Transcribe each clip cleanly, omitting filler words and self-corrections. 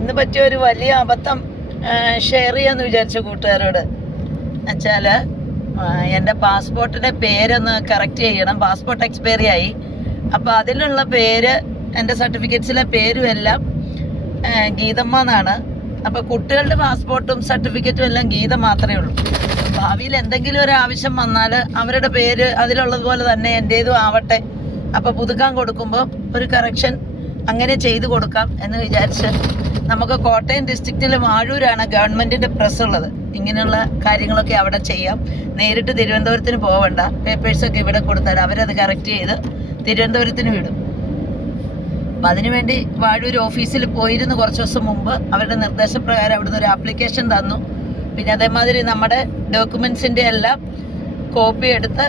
ഇന്ന് പറ്റിയ ഒരു വലിയ അബദ്ധം ഷെയർ ചെയ്യാമെന്ന് വിചാരിച്ചു കൂട്ടുകാരോട്. എന്നുവെച്ചാൽ എൻ്റെ പാസ്പോർട്ടിൻ്റെ പേരൊന്ന് കറക്റ്റ് ചെയ്യണം. പാസ്പോർട്ട് എക്സ്പയറി ആയി. അപ്പോൾ അതിലുള്ള പേര്, എൻ്റെ സർട്ടിഫിക്കറ്റ്സിലെ പേരും എല്ലാം ഗീതമ്മ എന്നാണ്. അപ്പോൾ കുട്ടികളുടെ പാസ്പോർട്ടും സർട്ടിഫിക്കറ്റും എല്ലാം ഗീത മാത്രമേ ഉള്ളൂ. ഭാവിയിൽ എന്തെങ്കിലും ഒരു ആവശ്യം വന്നാൽ അവരുടെ പേര് അതിലുള്ളതുപോലെ തന്നെ എൻ്റേതും ആവട്ടെ. അപ്പോൾ പുതുക്കാൻ കൊടുക്കുമ്പോൾ ഒരു കറക്ഷൻ അങ്ങനെ ചെയ്തു കൊടുക്കാം എന്ന് വിചാരിച്ച് നമുക്ക് കോട്ടയം ഡിസ്ട്രിക്റ്റിൽ വാഴൂരാണ് ഗവൺമെൻറ്റിൻ്റെ പ്രസ് ഉള്ളത്. ഇങ്ങനെയുള്ള കാര്യങ്ങളൊക്കെ അവിടെ ചെയ്യാം. നേരിട്ട് തിരുവനന്തപുരത്തിന് പോവണ്ട. പേപ്പേഴ്സൊക്കെ ഇവിടെ കൊടുത്താൽ അവരത് കറക്റ്റ് ചെയ്ത് തിരുവനന്തപുരത്തിന് വിടും. അപ്പം അതിനുവേണ്ടി വാഴൂർ ഓഫീസിൽ പോയിരുന്നു കുറച്ച് ദിവസം മുമ്പ്. അവരുടെ നിർദ്ദേശപ്രകാരം അവിടുന്ന് ഒരു ആപ്ലിക്കേഷൻ തന്നു. പിന്നെ അതേമാതിരി നമ്മുടെ ഡോക്യുമെൻസിൻ്റെ എല്ലാം കോപ്പി എടുത്ത്,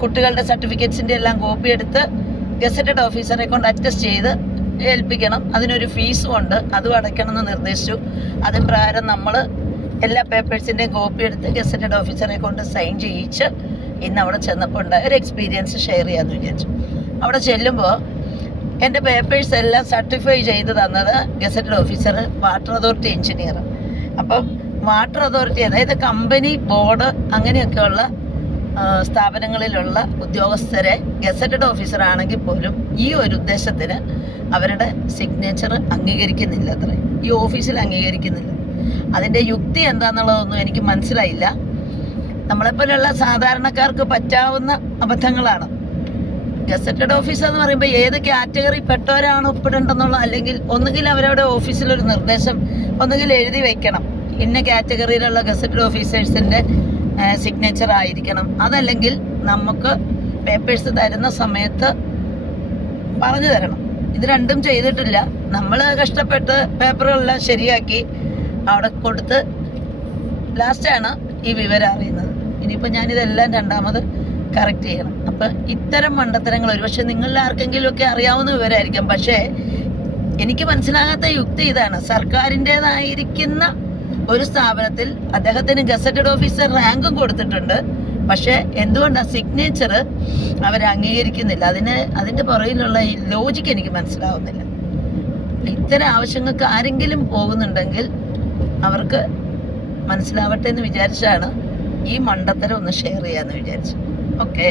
കുട്ടികളുടെ സർട്ടിഫിക്കറ്റ്സിൻ്റെ എല്ലാം കോപ്പി എടുത്ത് ഗസറ്റഡ് ഓഫീസറെ കൊണ്ട് അറ്റസ്റ്റ് ചെയ്ത് ഏൽപ്പിക്കണം. അതിനൊരു ഫീസും ഉണ്ട്, അതും അടയ്ക്കണമെന്ന് നിർദ്ദേശിച്ചു. അതിന് പ്രകാരം നമ്മൾ എല്ലാ പേപ്പേഴ്സിൻ്റെയും കോപ്പി എടുത്ത് ഗസറ്റഡ് ഓഫീസറെ കൊണ്ട് സൈൻ ചെയ്യിച്ച് ഇന്ന് അവിടെ ചെന്നപ്പോൾ ഉണ്ടായ ഒരു എക്സ്പീരിയൻസ് ഷെയർ ചെയ്യാമെന്ന് വിചാരിച്ചു. അവിടെ ചെല്ലുമ്പോൾ എൻ്റെ പേപ്പേഴ്സ് എല്ലാം സർട്ടിഫൈ ചെയ്ത് തന്നത് gazetted officer, water authority engineer. അപ്പം വാട്ടർ അതോറിറ്റി, അതായത് കമ്പനി, ബോർഡ് അങ്ങനെയൊക്കെയുള്ള സ്ഥാപനങ്ങളിലുള്ള ഉദ്യോഗസ്ഥരെ ഗസറ്റഡ് ഓഫീസർ ആണെങ്കിൽ പോലും ഈ ഒരു ഉദ്ദേശത്തിന് അവരുടെ സിഗ്നേച്ചർ അംഗീകരിക്കുന്നില്ല. അത്രേ ഈ ഓഫീസിൽ അംഗീകരിക്കുന്നില്ല. അതിൻ്റെ യുക്തി എന്താണെന്നുള്ളതൊന്നും എനിക്ക് മനസ്സിലായില്ല. നമ്മളെപ്പോലെയുള്ള സാധാരണക്കാർക്ക് പറ്റാവുന്ന അബദ്ധങ്ങളാണ്. ഗസറ്റഡ് ഓഫീസർ എന്ന് പറയുമ്പോൾ ഏത് കാറ്റഗറി പെട്ടവരാണ് ഒപ്പിടേണ്ടെന്നുള്ള, അല്ലെങ്കിൽ ഒന്നുകിൽ അവരവിടെ ഓഫീസിലൊരു നിർദ്ദേശം ഒന്നുകിൽ എഴുതി വയ്ക്കണം, ഇന്ന കാറ്റഗറിയിലുള്ള ഗസറ്റഡ് ഓഫീസേഴ്സിൻ്റെ സിഗ്നേച്ചർ ആയിരിക്കണം. അതല്ലെങ്കിൽ നമുക്ക് പേപ്പേഴ്സ് തരുന്ന സമയത്ത് പറഞ്ഞു തരണം. ഇത് രണ്ടും ചെയ്തിട്ടില്ല. നമ്മൾ കഷ്ടപ്പെട്ട് പേപ്പറുകളെല്ലാം ശരിയാക്കി അവിടെ കൊടുത്ത് ലാസ്റ്റാണ് ഈ വിവരം അറിയുന്നത്. ഇനിയിപ്പോൾ ഞാനിതെല്ലാം രണ്ടാമത് കറക്റ്റ് ചെയ്യണം. അപ്പം ഇത്തരം മണ്ടത്തരങ്ങൾ ഒരുപക്ഷെ നിങ്ങളിൽ ആർക്കെങ്കിലുമൊക്കെ അറിയാവുന്ന വിവരമായിരിക്കും. പക്ഷേ എനിക്ക് മനസ്സിലാകാത്ത യുക്തി ഇതാണ്. സർക്കാരിൻ്റേതായിരിക്കുന്ന ഒരു സ്ഥാപനത്തിൽ അദ്ദേഹത്തിന് ഗസറ്റഡ് ഓഫീസർ റാങ്കും കൊടുത്തിട്ടുണ്ട്. പക്ഷേ എന്തുകൊണ്ടാണ് സിഗ്നേച്ചർ അവർ അംഗീകരിക്കുന്നില്ല? അതിൻ്റെ പുറകിലുള്ള ഈ ലോജിക്ക് എനിക്ക് മനസ്സിലാവുന്നില്ല. ഇത്തരം ആവശ്യങ്ങൾക്ക് ആരെങ്കിലും പോകുന്നുണ്ടെങ്കിൽ അവർക്ക് മനസ്സിലാവട്ടെ എന്ന് വിചാരിച്ചാണ് ഈ മണ്ടത്തരം ഒന്ന് ഷെയർ ചെയ്യാമെന്ന് വിചാരിച്ചു. ഓക്കെ.